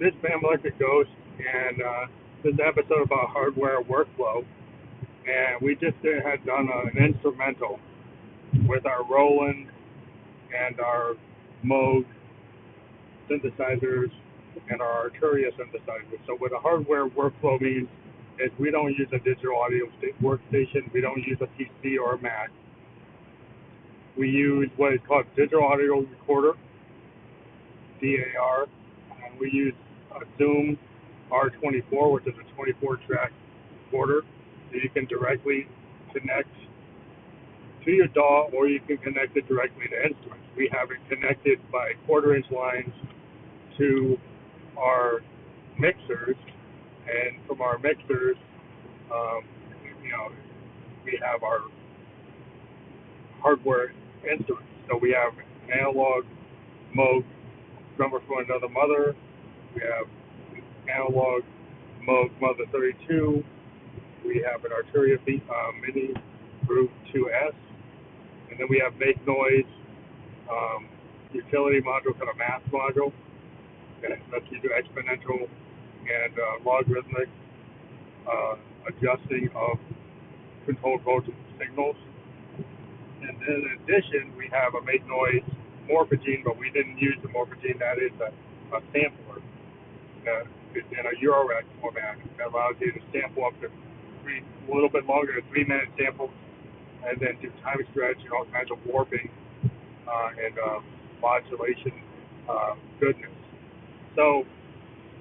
This Bam Electric Ghost, and this episode about hardware workflow. And we just had done an instrumental with our Roland and our Moog synthesizers and our Arturia synthesizers. So what a hardware workflow means is we don't use a digital audio workstation. We don't use a PC or a Mac. We use what is called digital audio recorder, DAR, and we use a Zoom R24, which is a 24-track recorder, so you can directly connect to your DAW, or you can connect it directly to instruments. We have it connected by quarter-inch lines to our mixers, and from our mixers, um, you know, we have our hardware instruments. So we have an analog Moog Drummer from Another Mother. We have analog Moog Mother 32. We have an Arturia Mini Groove 2S, and then we have Make Noise utility module, kind of math module, that lets you do exponential and logarithmic adjusting of controlled voltage signals. And then in addition, we have a Make Noise morphogene, but we didn't use the morphogene. That is a sampler in a Eurorack format that allows you to sample up to a little bit longer than 3-minute samples, and then do time stretch and all kinds of warping and modulation goodness. So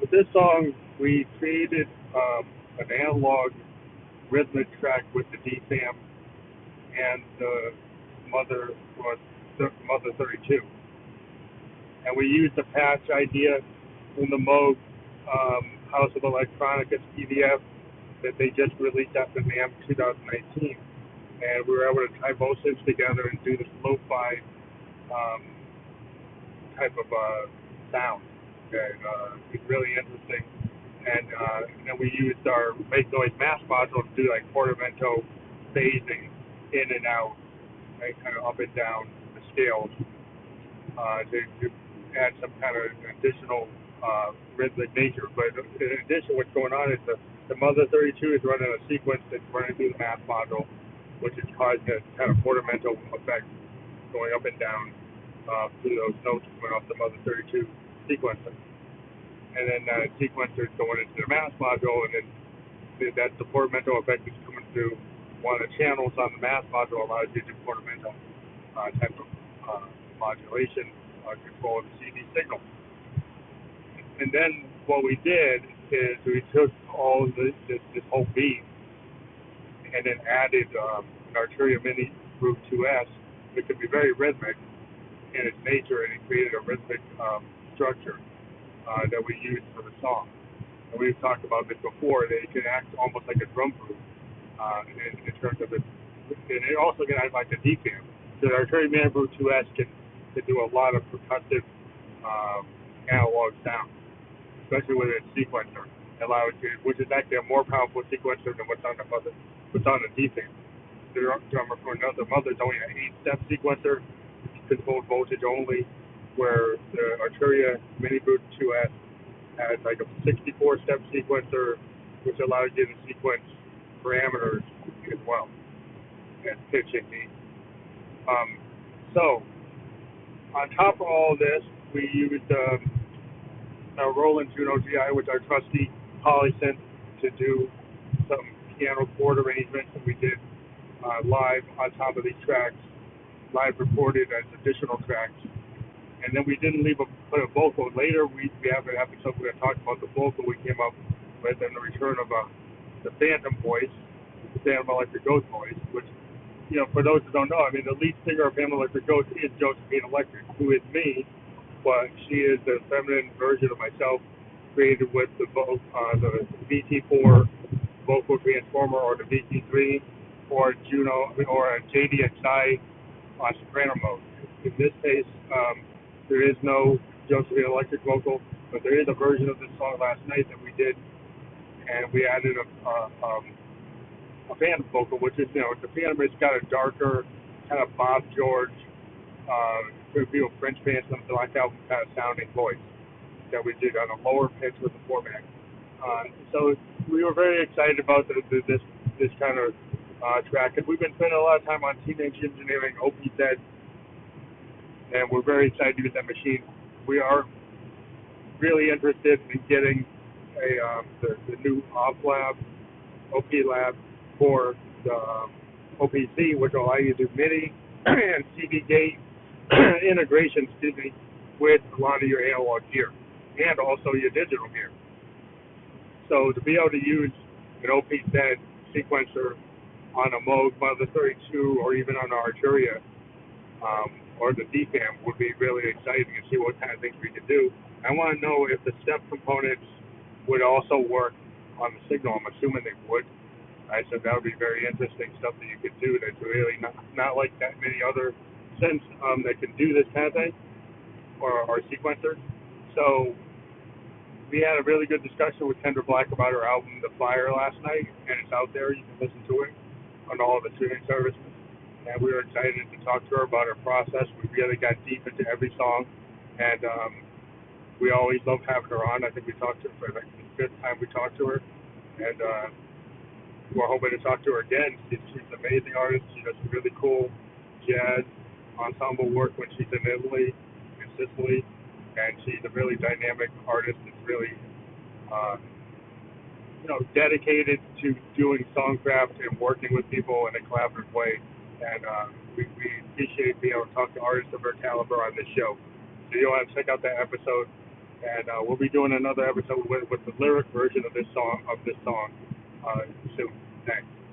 with this song, we created an analog rhythmic track with the DFAM and the Mother 32, and we used the patch idea from the Moog House of Electronica PDF that they just released after NAMM 2019, and we were able to tie both things together and do this lo-fi type of sound. And it's really interesting. And then we used our Make Noise math module to do like portamento phasing in and out, right, kind of up and down the scales to add some kind of additional rhythmic nature. But in addition, what's going on is the Mother 32 is running a sequence that's running through the math module, which is causing a kind of portamento effect going up and down through those notes coming off the Mother 32 sequencer. And then sequencer is going into the math module, and then that the portamento effect is coming through one of the channels on the math module, allows you to do portamento type of modulation control of the CD signal. And then what we did is we took all this whole beat and then added an Arturia Mini Groove 2S, which could be very rhythmic in its nature, and it created a rhythmic structure that we used for the song. And we've talked about this before, that it can act almost like a drum groove in terms of it. And it also can act like a DFAM. So the Arturia Mini Groove 2S can do a lot of percussive analog sound, especially with its sequencer, which is actually a more powerful sequencer than what's on the DFAM. The Drummer from Another Mother is only an 8-step sequencer, controlled voltage only, where the Arturia Mini Groove 2S has like a 64-step sequencer, which allows you to sequence parameters as well, and pitch and beat. So, on top of all this, we used our Roland Juno GI, which is our trusty polysynth, to do some piano chord arrangements that we did live on top of these tracks, live recorded as additional tracks. And then we didn't put a vocal. Later, we have an episode we're going to talk about the vocal we came up with and the return of the Phantom voice, the Phantom Electric Ghost voice, which, for those who don't know, I mean, the lead singer of Phantom Electric Ghost is Josephine Electric, who is me, but she is the feminine version of myself, created with the VT4 vocal transformer, or the VT3, or Juno, or a JDXI on soprano mode. In this case, there is no Josephine Electric vocal, but there is a version of this song last night that we did, and we added a Phantom vocal, which is, the Phantom has got a darker, kind of Bob George, French band, something like that, kind of sounding voice. that we did on a lower pitch with the format. So we were very excited about this kind of track, and we've been spending a lot of time on Teenage Engineering, OPZ, and we're very excited to get that machine. We are really interested in getting the new OP lab for the OPC, which will allow you to do MIDI and CD gate integration, with a lot of your analog gear and also your digital gear. So to be able to use an OPZ sequencer on a Moog Mother 32 or even on our Arturia or the DFAM would be really exciting to see what kind of things we could do. I want to know if the step components would also work on the signal. I'm assuming they would. I said that would be very interesting stuff that you could do that's really not like that many other synths that can do this kind of thing or sequencers. So we had a really good discussion with Kendra Black about her album The Fire last night, and it's out there. You can listen to it on all the streaming services. And we were excited to talk to her about her process. We really got deep into every song, and we always love having her on. I think we talked to her for like the fifth time we talked to her, and we're hoping to talk to her again. She's an amazing artist. She does some really cool jazz ensemble work when she's in Italy and Sicily, and she's a really dynamic artist that's really dedicated to doing songcraft and working with people in a collaborative way. And we appreciate being able to talk to artists of her caliber on this show. So you'll want to check out that episode, and we'll be doing another episode with the lyric version of this song soon. Thanks.